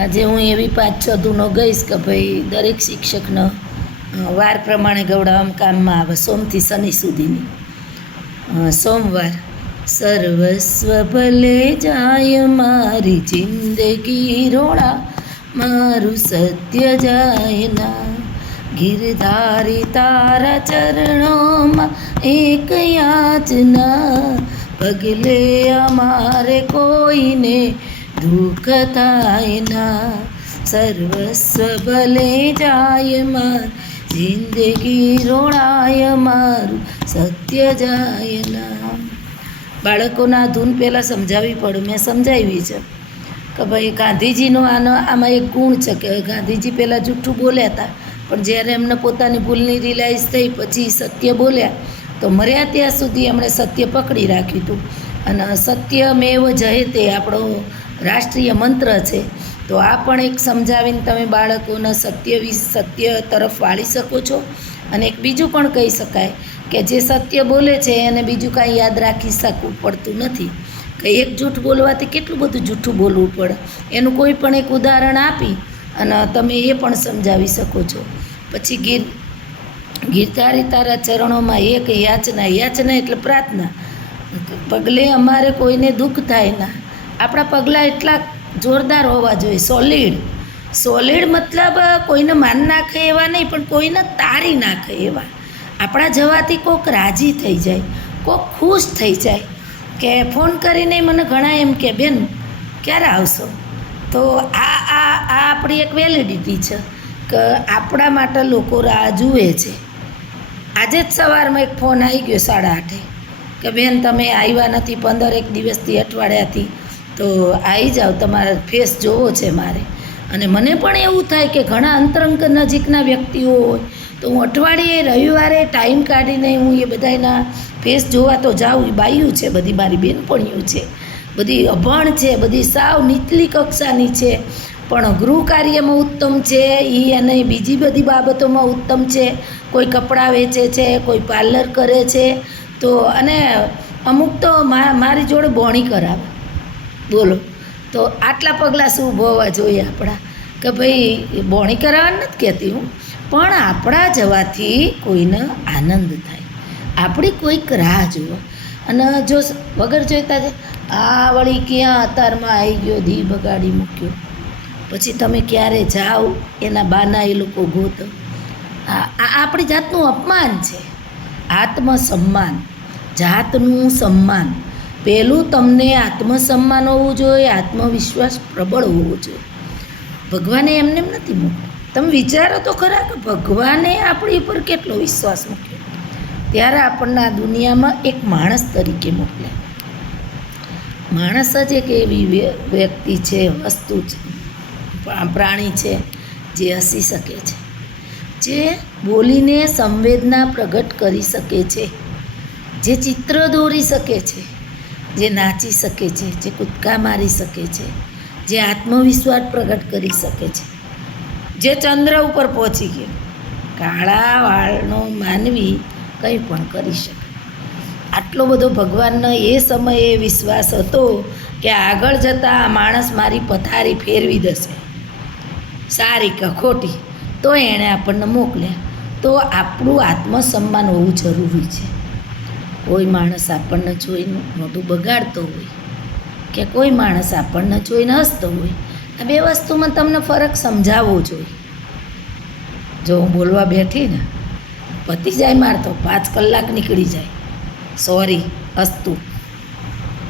આજે હું એવી 5-6 ધૂનો ગઈશ કે ભાઈ દરેક શિક્ષકનો વાર પ્રમાણે ગવડાવવામાં કામમાં આવે, સોમથી શનિ સુધીની. સોમવાર. સર્વસ્વ ભલે જાય મારી જિંદગી રોડા, મારું સત્ય જાય ના. ગિરધારી તારા ચરણોમાં એક યાચના, પગલે અમારે કોઈને દુઃખ થાય ના. સર્વસ્વ ભલે જાય માર જિંદગી રોડાય, મારું સત્ય જાય ના. બાળકોના ધૂન પહેલાં સમજાવવી પડે. મેં સમજાવી છે કે ભાઈ ગાંધીજીનો આમાં એક ગુણ છે કે ગાંધીજી પહેલાં જૂઠું બોલ્યા હતા, પણ જ્યારે એમને પોતાની ભૂલની રિલાઇઝ થઈ પછી સત્ય બોલ્યા તો મર્યા ત્યાં સુધી એમણે સત્ય પકડી રાખ્યું હતું. અને સત્યમેવ જયતે આપણો રાષ્ટ્રીય મંત્ર છે. તો આ પણ એક સમજાવીને તમે બાળકોને સત્ય તરફ વાળી શકો છો. અને એક બીજું પણ કહી શકાય કે જે સત્ય બોલે છે એને બીજું કાંઈ યાદ રાખી શકવું પડતું નથી. કે એક જૂઠ બોલવાથી કેટલું બધું જૂઠું બોલવું પડે, એનું કોઈ પણ એક ઉદાહરણ આપી અને તમે એ પણ સમજાવી શકો છો. પછી ગિરધારી તારા ચરણોમાં એક યાચના. યાચના એટલે પ્રાર્થના. પગલે અમારે કોઈને દુઃખ થાય ના. આપણા પગલાં એટલા જોરદાર હોવા જોઈએ, સોલિડ મતલબ કોઈને માન નાખે એવા નહીં, પણ કોઈને તારી નાખે એવા. આપણા જવાથી કોક રાજી થઈ જાય, કોક ખુશ થઈ જાય. કે ફોન કરીને મને ઘણા એમ કે બેન ક્યારે આવશો. તો આ આપણી એક વેલિડિટી છે કે આપણા માટે લોકો રાહ જુએ છે. આજે જ સવારમાં એક ફોન આવી ગયો 8:30 કે બેન તમે આવ્યા નથી 15 દિવસથી, અઠવાડિયાથી, તો આવી જાઓ, તમારા ફેસ જોવો છે મારે. અને મને પણ એવું થાય કે ઘણા અંતરંગ નજીકના વ્યક્તિઓ હોય તો હું અઠવાડિયે રવિવારે ટાઈમ કાઢીને હું એ બધાના ફેસ જોવા તો જાઉં. એ બાયું છે, બધી મારી બેનપણીઓ છે, બધી અભણ છે, બધી સાવ નીચલી કક્ષાની છે, પણ ગૃહ કાર્યમાં ઉત્તમ છે એ, અને બીજી બધી બાબતોમાં ઉત્તમ છે. કોઈ કપડાં વેચે છે, કોઈ પાર્લર કરે છે, તો અને અમુક તો મારી જોડે બોણી કરાવે. બોલો, તો આટલા પગલાં શું હોવા જોઈએ આપણા કે ભાઈ બોણી કરાવવા નથી કહેતી હું, પણ આપણા જવાથી કોઈને આનંદ થાય, આપણી કોઈક રાહ જુઓ. અને જો વગર જોઈતા જ આ વળી ક્યાં અતારમાં આવી ગયો, ધી બગાડી મૂક્યો, પછી તમે ક્યારે જાઓ એના બાના એ લોકો ગોતો. આ આપણી જાતનું અપમાન છે. આત્મસન્માન, જાતનું સન્માન. પહેલું તમને આત્મસન્માન હોવું જોઈએ, આત્મવિશ્વાસ પ્રબળ હોવો જોઈએ. ભગવાને એમને એમ નથી મૂક્યો. તમે વિચારો તો ખરા કે ભગવાને આપણી ઉપર કેટલો વિશ્વાસ મૂક્યો. ત્યારે આપણને આ દુનિયામાં એક માણસ તરીકે મોકલે. માણસ જ એક એવી વ્યક્તિ છે, વસ્તુ છે, પ્રાણી છે જે હસી શકે છે, જે બોલીને સંવેદના પ્રગટ કરી શકે છે, જે ચિત્ર દોરી શકે છે, જે નાચી શકે છે, જે કૂદકા મારી શકે છે, જે આત્મવિશ્વાસ પ્રગટ કરી શકે છે, જે ચંદ્ર ઉપર પહોંચી ગયો. કાળા વાળનો માનવી કંઈ પણ કરી શકે. આટલો બધો ભગવાનનો એ સમયે વિશ્વાસ હતો કે આગળ જતાં આ માણસ મારી પથારી ફેરવી દેશે, સારી કે ખોટી, તો એણે આપણને મોકલ્યા. તો આપણું આત્મસન્માન હોવું જરૂરી છે. કોઈ માણસ આપણને જોઈને મોઢું બગાડતો હોય કે કોઈ માણસ આપણને જોઈને હસતો હોય, આ બે વસ્તુમાં તમને ફરક સમજાવવો જોઈએ. જો હું બોલવા બેઠી ને પતી જાય માર તો 5 કલાક નીકળી જાય, સોરી, હસતું,